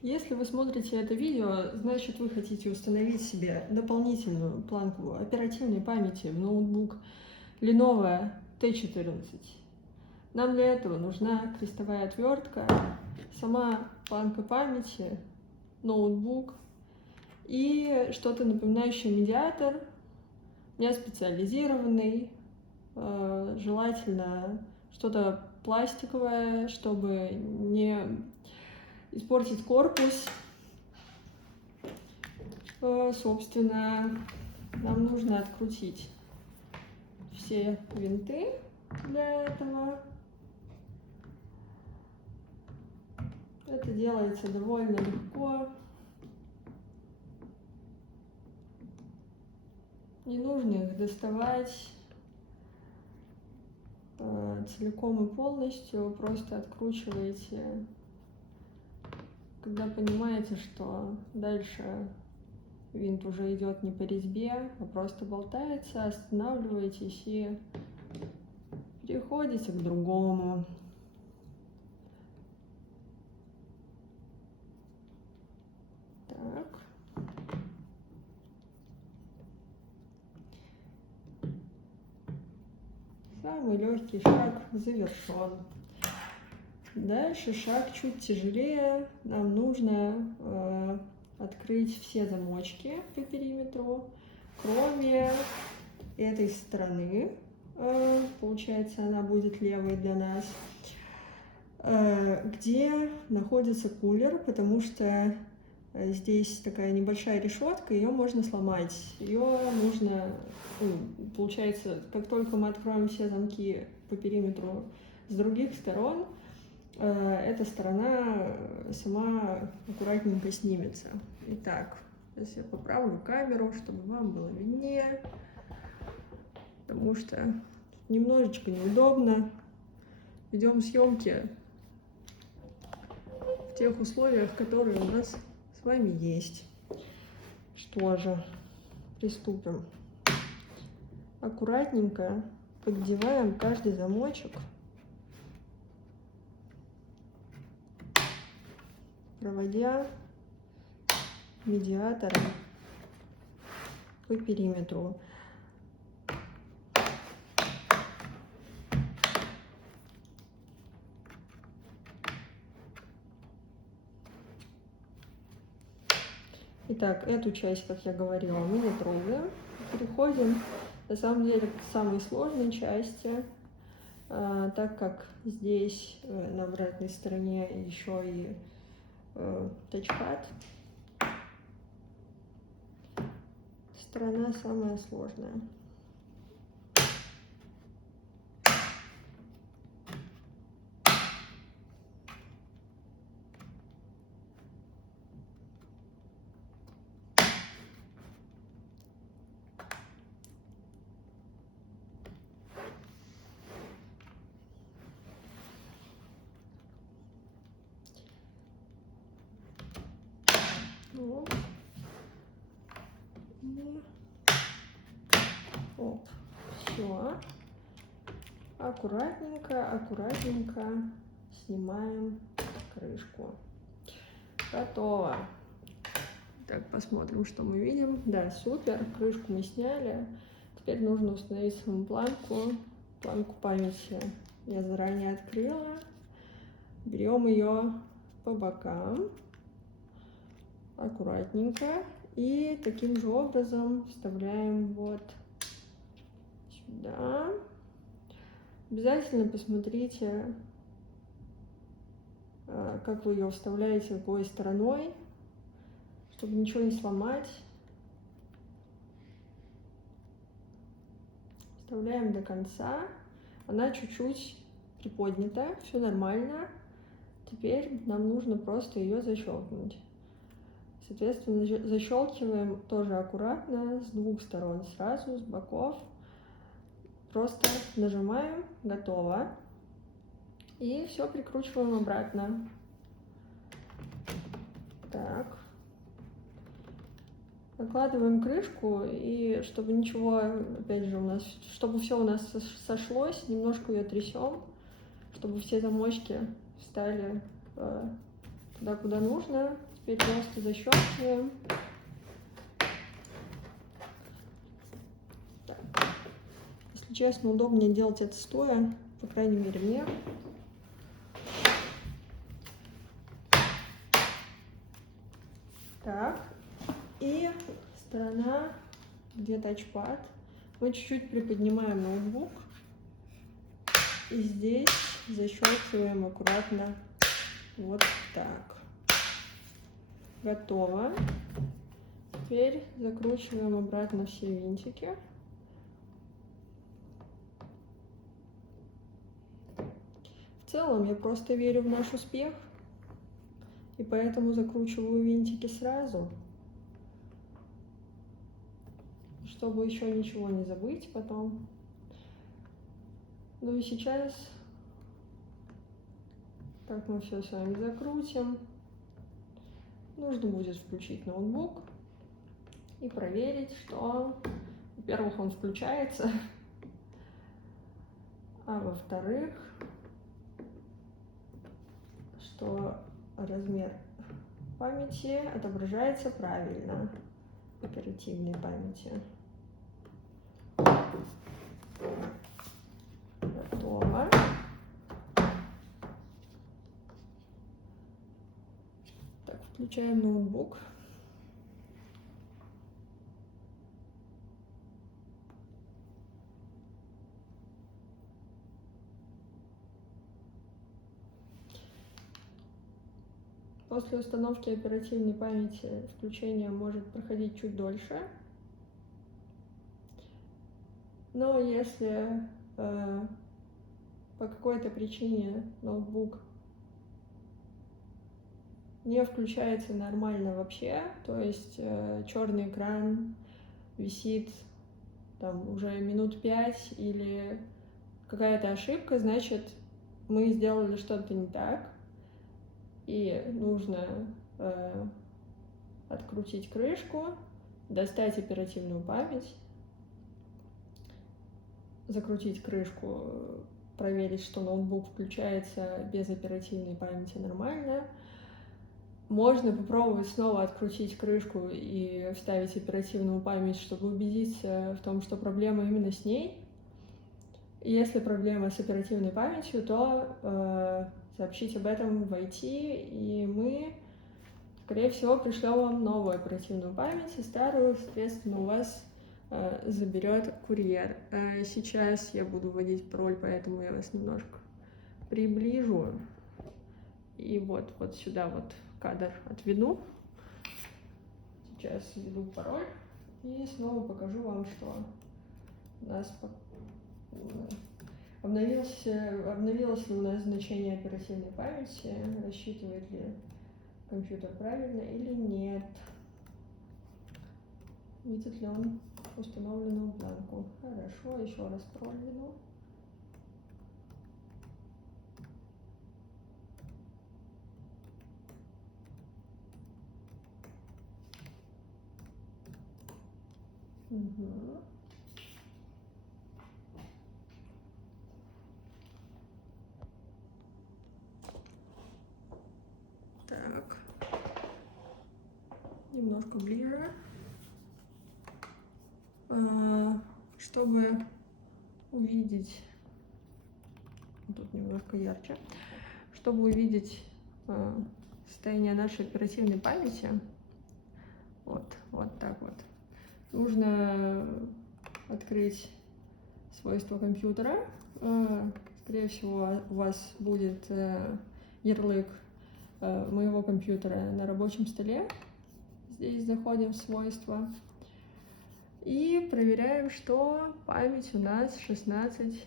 Если вы смотрите это видео, значит вы хотите установить себе дополнительную планку оперативной памяти в ноутбук Lenovo T14. Нам для этого нужна крестовая отвертка, сама планка памяти, ноутбук и что-то напоминающее медиатор, не специализированный, желательно что-то пластиковое, чтобы не испортить корпус. Собственно, нам нужно открутить все винты для этого. Это делается довольно легко. Не нужно их доставать целиком и полностью, просто откручиваете, когда понимаете, что дальше винт уже идет не по резьбе, а просто болтается, останавливаетесь и переходите к другому. Так. Самый легкий шаг завершен. Дальше шаг чуть тяжелее. Нам нужно открыть все замочки по периметру, кроме этой стороны. Получается, она будет левой для нас, где находится кулер, потому что здесь такая небольшая решетка, ее можно сломать. Ее нужно, получается, как только мы откроем все замки по периметру с других сторон, эта сторона сама аккуратненько снимется. Итак, сейчас я поправлю камеру, чтобы вам было виднее, потому что немножечко неудобно. Ведем съемки в тех условиях, которые у нас с вами есть. Что же, приступим. Аккуратненько поддеваем каждый замочек, проводя медиатором по периметру. Итак, эту часть, как я говорила, мы не трогаем. Переходим, на самом деле, к самой сложной части, так как здесь на обратной стороне еще и тачпад. Сторона самая сложная. Вот. Оп. Все. Аккуратненько снимаем крышку. Готово. Так, посмотрим, что мы видим. Да, супер. Крышку мы сняли. Теперь нужно установить саму планку. Планку памяти я заранее открыла. Берем ее по бокам. Аккуратненько. И таким же образом вставляем вот сюда. Обязательно посмотрите, как вы ее вставляете какой стороной, чтобы ничего не сломать. Вставляем до конца. Она чуть-чуть приподнята, все нормально. Теперь нам нужно просто ее защелкнуть. Соответственно, защелкиваем тоже аккуратно, с двух сторон сразу, с боков. Просто нажимаем, готово. И все прикручиваем обратно. Так. Накладываем крышку, и чтобы ничего, опять же, чтобы все у нас сошлось, немножко ее трясем, чтобы все замочки встали туда, куда нужно. Теперь просто защелкиваем. Так. Если честно, удобнее делать это стоя, по крайней мере мне. Так, и сторона, где тачпад. Мы чуть-чуть приподнимаем ноутбук. И здесь защелкиваем аккуратно вот так. Готово. Теперь закручиваем обратно все винтики. В целом я просто верю в наш успех. И поэтому закручиваю винтики сразу, чтобы еще ничего не забыть потом. Ну и сейчас, как мы все с вами закрутим, нужно будет включить ноутбук и проверить, что, во-первых, он включается, а во-вторых, что размер памяти отображается правильно, оперативной памяти. Готово. Так, включаем ноутбук. После установки оперативной памяти включение может проходить чуть дольше. Но если по какой-то причине ноутбук не включается нормально вообще, то есть черный экран висит там уже минут 5 или какая-то ошибка, значит, мы сделали что-то не так, и нужно открутить крышку, достать оперативную память, закрутить крышку, проверить, что ноутбук включается без оперативной памяти нормально. Можно попробовать снова открутить крышку и вставить оперативную память, чтобы убедиться в том, что проблема именно с ней. Если проблема с оперативной памятью, то сообщить об этом в IT, и мы, скорее всего, пришлем вам новую оперативную память, и старую, соответственно, у вас заберет курьер. Сейчас я буду вводить пароль, поэтому я вас немножко приближу. И вот сюда вот кадр отведу. Сейчас введу пароль и снова покажу вам, что у нас обновилось ли у нас значение оперативной памяти, рассчитывает ли компьютер правильно или нет. Видит ли он установленную планку. Хорошо, еще раз пароль введу. Угу. Так. Немножко ближе. Чтобы увидеть, тут немножко ярче, чтобы увидеть состояние нашей оперативной памяти, вот так вот, нужно открыть свойства компьютера. Скорее всего, у вас будет ярлык моего компьютера на рабочем столе. Здесь заходим в свойства и проверяем, что память у нас 16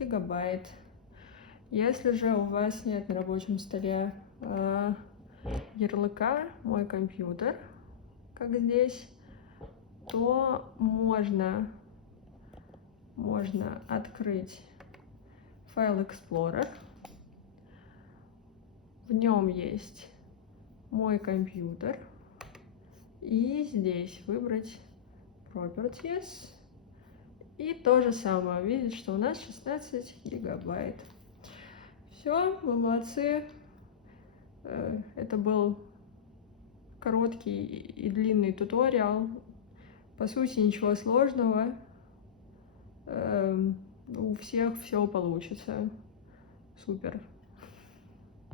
гигабайт. Если же у вас нет на рабочем столе ярлыка «Мой компьютер», как здесь, то можно открыть файл Explorer. В нем есть «Мой компьютер». И здесь выбрать Properties. И то же самое. Видите, что у нас 16 гигабайт. Все, вы молодцы. Это был короткий и длинный туториал. По сути, ничего сложного. У всех все получится. Супер.